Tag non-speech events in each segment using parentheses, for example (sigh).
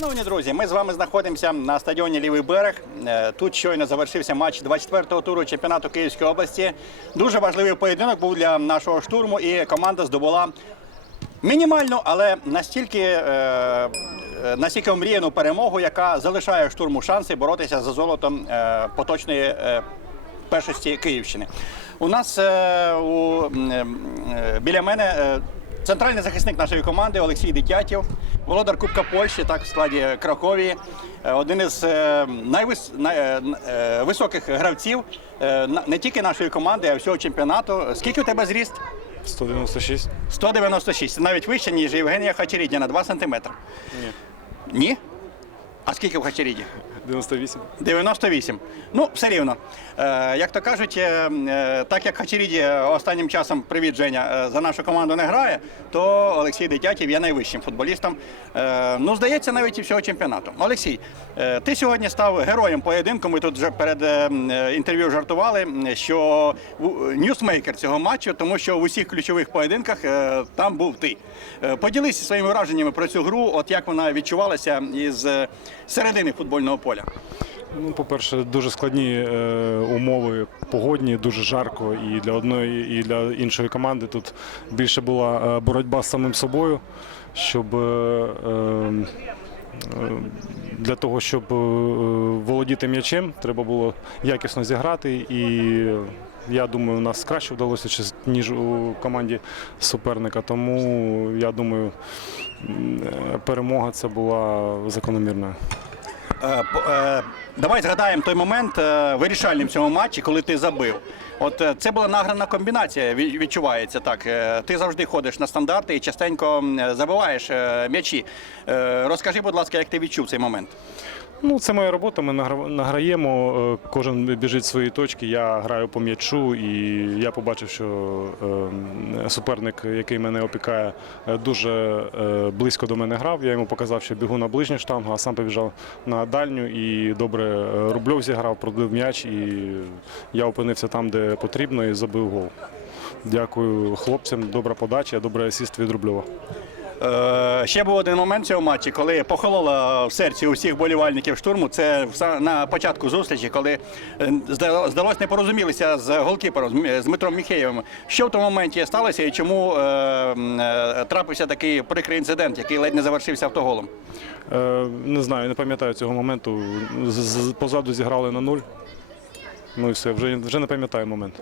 Шановні друзі, ми з вами знаходимося на стадіоні Лівий берег. Е, Тут щойно завершився матч 24-го туру чемпіонату Київської області. Дуже важливий поєдинок був для нашого штурму, і команда здобула мінімальну, але настільки, е, е, настільки омріяну перемогу, яка залишає штурму шанси боротися за золотом е, поточної е, першості Київщини. У нас е, у, е, біля мене е, центральний захисник нашої команди Олексій Дитятів, володар Кубка Польщі, так в складі Краковії, е, один із е, найвис, най, е, е, високих гравців е, не тільки нашої команди, а й всього чемпіонату. Скільки у тебе зріст? 196? 196. Навіть вище, ніж Євгенія Хачерідіна, на 2 сантиметри. Ні. Ні? А скільки в Хачеріді? 98? 98. Ну, все рівно. Е, як то кажуть, е, е, так як Хачеріді останнім часом, привіт, Женя, е, за нашу команду не грає, то Олексій Дитятів є найвищим футболістом. Е, ну, здається, навіть і всього чемпіонату. Олексій, е, ти сьогодні став героєм поєдинку. Ми тут вже перед е, е, інтерв'ю жартували, що в- ньюсмейкер цього матчу, тому що в усіх ключових поєдинках е, там був ти. Е, Поділися своїми враженнями про цю гру, от як вона відчувалася із е, середини футбольного поля. Ну, по-перше, дуже складні е, умови погодні, дуже жарко і для одної, і для іншої команди. Тут більше була е, боротьба з самим собою, щоб е, е, для того, щоб е, володіти м'ячем, треба було якісно зіграти. І я думаю, у нас краще вдалося, ніж у команді суперника. Тому я думаю, е, перемога це була закономірною. Е, е, Давай згадаємо той момент вирішальний вирішальним в цьому матчі, коли ти забив. От е, це була награна комбінація, відчувається так. Е, Ти завжди ходиш на стандарти і частенько забиваєш е, м'ячі. Е, Розкажи, будь ласка, як ти відчув цей момент? Ну, це моя робота. Ми награємо. е, Кожен біжить з своєї точки. Я граю по м'ячу, і я побачив, що е, суперник, який мене опікає, е, дуже е, близько до мене грав. Я йому показав, що бігу на ближню штангу, а сам побіжав на дальню і добре Рубльов зіграв, продлив м'яч, і я опинився там, де потрібно, і забив гол. Дякую хлопцям. Добра подача, добрий асіст від Рубльова. Е, Ще був один момент в цьому матчі, коли похололо в серці усіх болівальників штурму. Це на початку зустрічі, коли е, зда- здалось не порозумілися з голкіпером, з Дмитром Міхеєвим. Що в тому моменті сталося і чому е, трапився такий прикрий інцидент, який ледь не завершився автоголом? Не знаю, не пам'ятаю цього моменту. Позаду зіграли на нуль. Ну і все, вже, вже не пам'ятаю момент.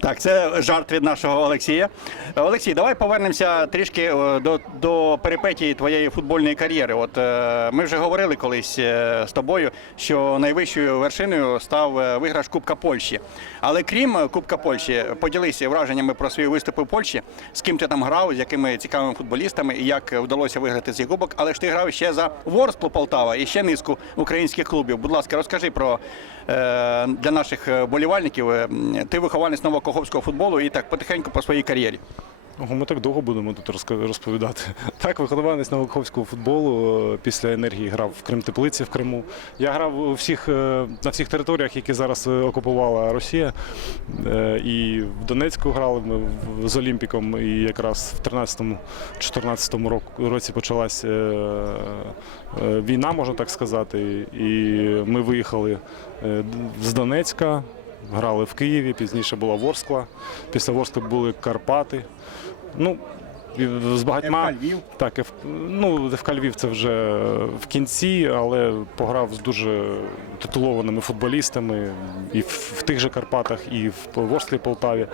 Так, це жарт від нашого Олексія. Олексій, давай повернемося трішки е, до, до перипетії твоєї футбольної кар'єри. От е, ми вже говорили колись е, з тобою, що найвищою вершиною став виграш Кубка Польщі. Але крім Кубка Польщі, поділися враженнями про свої виступи в Польщі, з ким ти там грав, з якими цікавими футболістами і як вдалося виграти цей кубок. Але ж ти грав ще за Ворсклу Полтава і ще низку українських клубів. Будь ласка, розкажи про для наших е, болівальників. е, Ти вихованець новокоховського футболу і так потихеньку по своїй кар'єрі. Ми так довго будемо тут розповідати. (laughs) Так, вихованець новоховського футболу е, після енергії грав в Крим Теплиці в Криму. Я грав у всіх, е, на всіх територіях, які зараз е, окупувала Росія. І в Донецьку грали ми з Олімпіком, і якраз в 13-14 році почалась війна, можна так сказати. І ми виїхали з Донецька. Грали в Києві, пізніше була Ворскла. Після Ворскли були Карпати. Ну, з багатьма. ФК Львів. Так, Ф- ну, ФК Львів це вже в кінці, але пограв з дуже титулованими футболістами і в, в тих же Карпатах, і в Ворсклі Полтаві.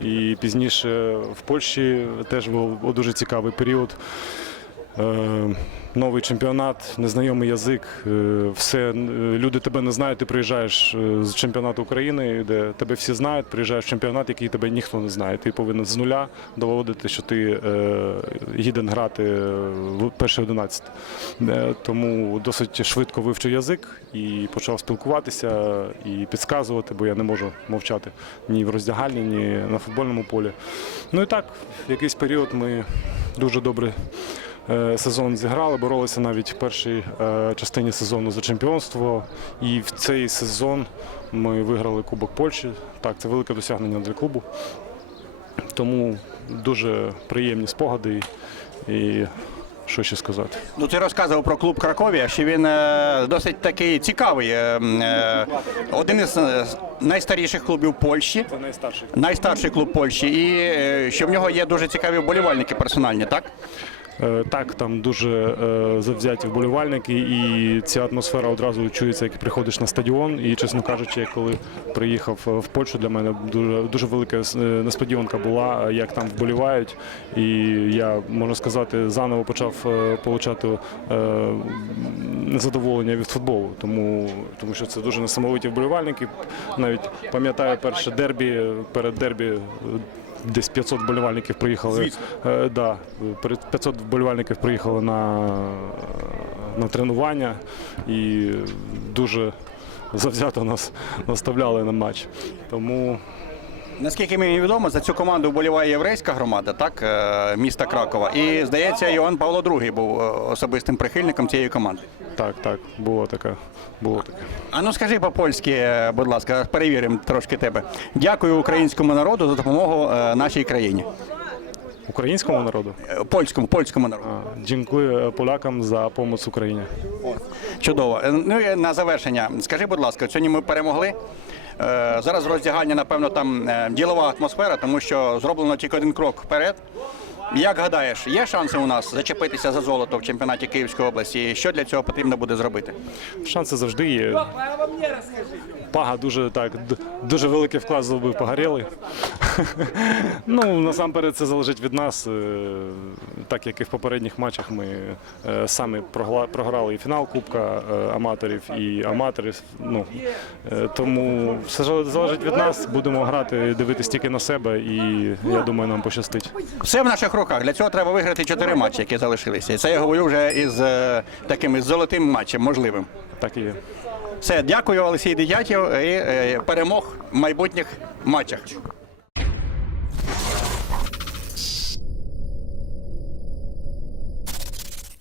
І пізніше в Польщі теж був дуже цікавий період. Е, Новий чемпіонат, незнайомий язик, е, все е, люди тебе не знають. Ти приїжджаєш з чемпіонату України, де тебе всі знають. Приїжджаєш в чемпіонат, який тебе ніхто не знає. Ти повинен з нуля доводити, що ти гіден грати в перший 11. Е, Тому досить швидко вивчив язик і почав спілкуватися і підказувати, бо я не можу мовчати ні в роздягальні, ні на футбольному полі. Ну і так, в якийсь період ми дуже добре сезон зіграли, боролися навіть в першій е, частині сезону за чемпіонство. І в цей сезон ми виграли Кубок Польщі. Так, це велике досягнення для клубу. Тому дуже приємні спогади. І що ще сказати. Ну, ти розказував про клуб Краковія, що він е, досить такий цікавий. е, е, один із е, найстаріших клубів Польщі. Це найстарший. Найстарший клуб Польщі, і е, що в нього є дуже цікаві вболівальники персональні, так? Е, Так, там дуже е, завзяті вболівальники, і ця атмосфера одразу чується, як приходиш на стадіон. І, чесно кажучи, я коли приїхав е, в Польщу, для мене дуже дуже велика несподіванка була, як там вболівають. І я можна сказати, заново почав получати е, незадоволення від футболу, тому, тому що це дуже несамовиті вболівальники. Навіть пам'ятаю перше дербі перед дербі. Десь 500 вболівальників приїхали. Е, да, перед 500 вболівальників приїхали на, на тренування і дуже завзято нас наставляли на матч. Тому Наскільки мені відомо, за цю команду вболіває єврейська громада, так, е, міста Кракова. І здається, Іоанн Павло II був е, особистим прихильником цієї команди. так, так, було таке. Було таке. А ну скажи по-польськи, е, будь ласка, перевіримо трошки тебе. Дякую українському народу за допомогу нашій країні. Українському народу Е, Польському, польському народу. а, дякую полякам за допомогу Україні. Чудово. Е, Ну і на завершення, скажи, будь ласка, сьогодні ми перемогли. Е, Зараз роздягання, напевно, там е, ділова атмосфера, тому що зроблено тільки один крок вперед. Як гадаєш, є шанси у нас зачепитися за золото в чемпіонаті Київської області? І що для цього потрібно буде зробити? Шанси завжди є. Пага дуже так, д- дуже великий вклад зробив Погорєлий. (laughs) ну, насамперед це залежить від нас. Е, Так як і в попередніх матчах ми е, самі прогла- програли і фінал Кубка е, аматорів, і аматорів. Ну, е, тому все ж- залежить від нас. Будемо грати, дивитись тільки на себе, і я думаю, нам пощастить. Все в наших руках. Для цього треба виграти чотири матчі, які залишилися. І це я говорю вже із е, таким із золотим матчем можливим. Так і є. Все, дякую, Олексій Дедятєв, і е, перемог в майбутніх матчах.